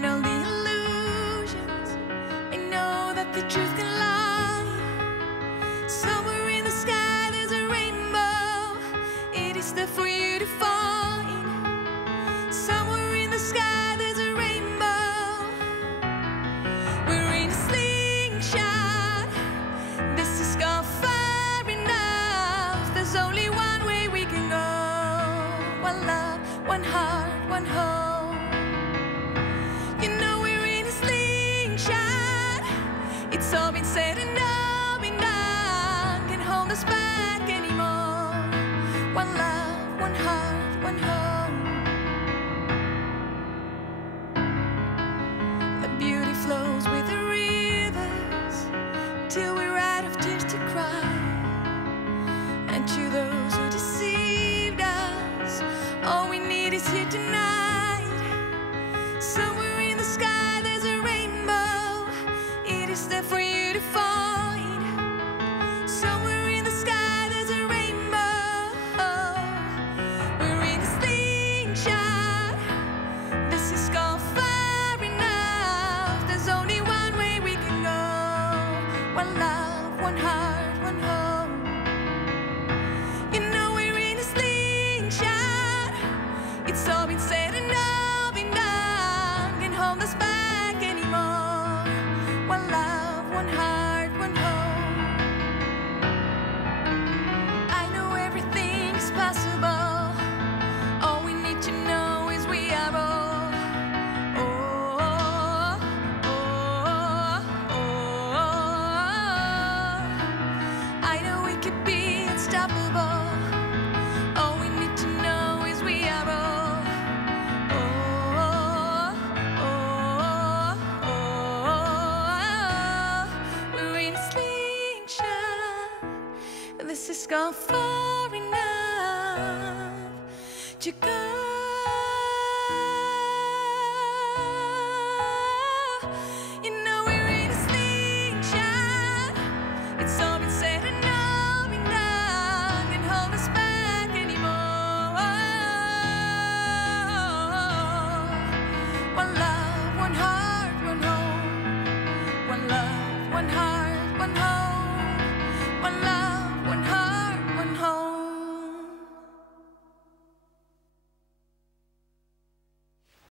behind all the illusions, I know that the truth can lie. Somewhere in the sky there's a rainbow, it is there for you to find. Somewhere in the sky there's a rainbow, we're in a slingshot. This is gone far enough, there's only one way we can go. One love, one heart, one home. You know we're in a slingshot, it's all been said and all been done, can't hold us back anymore. One love, one heart, one home. The beauty flows with the rivers till we're out of tears to cry. And to those who deceived us, all we need is here tonight. Somewhere in the sky there's a rainbow, it is there for you to find. Somewhere in the sky there's a rainbow, we're in a slingshot. This is gone far enough, there's only one way we can go. One love, one heart, one home. You know we're in a slingshot, it's all been said and all been done, can't hold us back anymore. One love, one heart, one home. I know everything is possible, all we need to know is we are all. Oh, oh, oh, oh. I know we could be unstoppable, all we need to know is we are all. Oh, oh, oh, oh. We're in a slingshot, this has gone far enough to go.